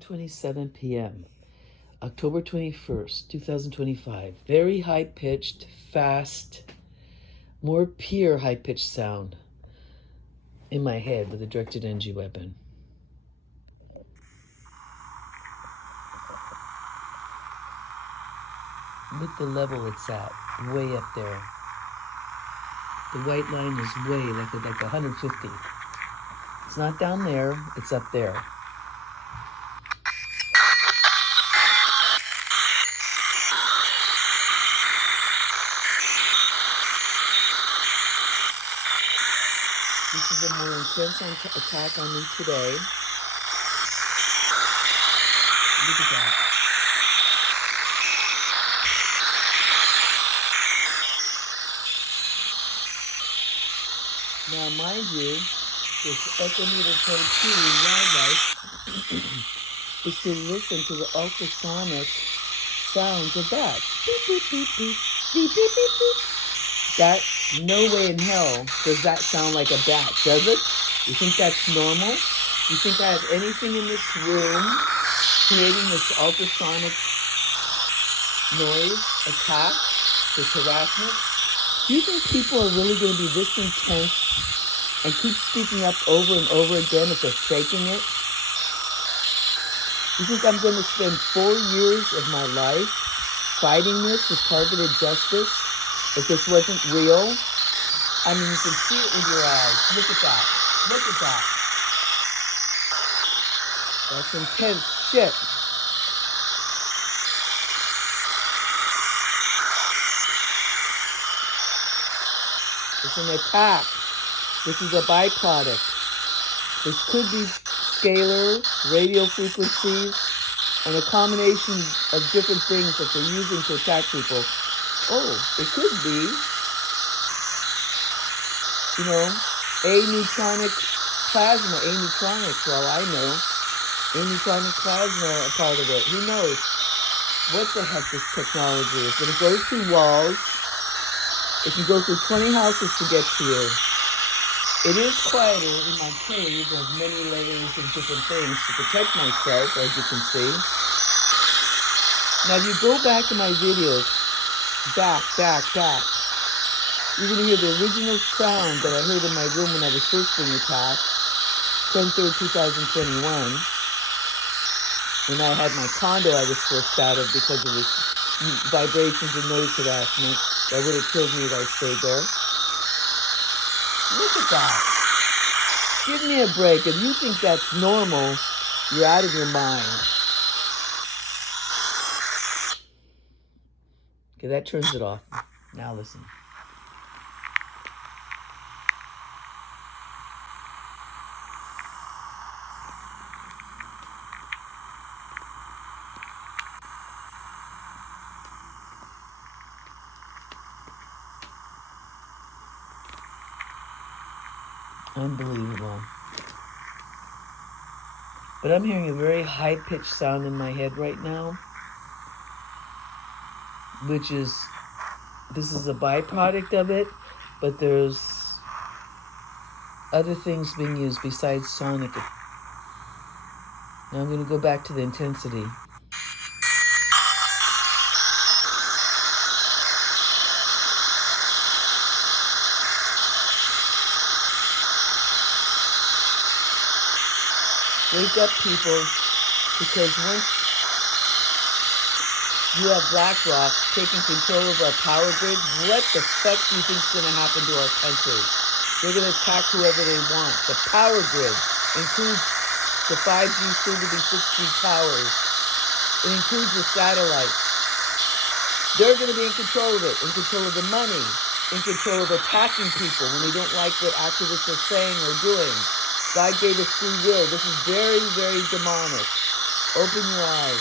11:27 p.m. October 21st, 2025. Very high-pitched, fast, more pure high-pitched sound in my head with a directed energy weapon. Look the level it's at, way up there. The white line is way, like 150. It's not down there, it's up there. This is a more intense attack on me today. Look at that. Now, mind you, this echo-meter code 2 wildlife is to listen to the ultrasonic sounds of bats. Beep, beep, beep, beep, beep, beep, beep, beep. That, no way in hell does that sound like a bat, does it? You think that's normal? You think I have anything in this room creating this ultrasonic noise, attack, this harassment? Do you think people are really going to be this intense and keep speaking up over and over again if they're faking it? You think I'm going to spend 4 years of my life fighting this with targeted justice if this wasn't real? I mean, you can see it with your eyes. Look at that. Look at that. That's intense shit. It's an attack. This is a byproduct. This could be scalar, radio frequencies, and a combination of different things that they're using to attack people. Oh, it could be, aneutronic plasma, aneutronic, for all I know. Aneutronic plasma a part of it. Who knows what the heck this technology is? But it goes through walls. It can go through 20 houses to get to you. It is quieter in my cave of many layers of different things to protect myself, as you can see. Now, if you go back to my videos, back, you're going to hear the original sound that I heard in my room when I was first being attacked, 10/3, 2021, when I had my condo I was forced out of because of this vibrations and noise harassment that would have killed me if I stayed there. Look at that. Give me a break. If you think that's normal, you're out of your mind. Okay, that turns it off. Now listen. Unbelievable. But I'm hearing a very high-pitched sound in my head right now, which is, this is a byproduct of it, but there's other things being used besides sonic. Now I'm going to go back to the intensity. Wake up, people, because once you have BlackRock taking control of our power grid, what the fuck do you think is going to happen to our country? They're going to attack whoever they want. The power grid includes the 5G, soon-to-be 6G towers. It includes the satellites. They're going to be in control of it, in control of the money, in control of attacking people when they don't like what activists are saying or doing. God gave us free will. This is very, very demonic. Open your eyes.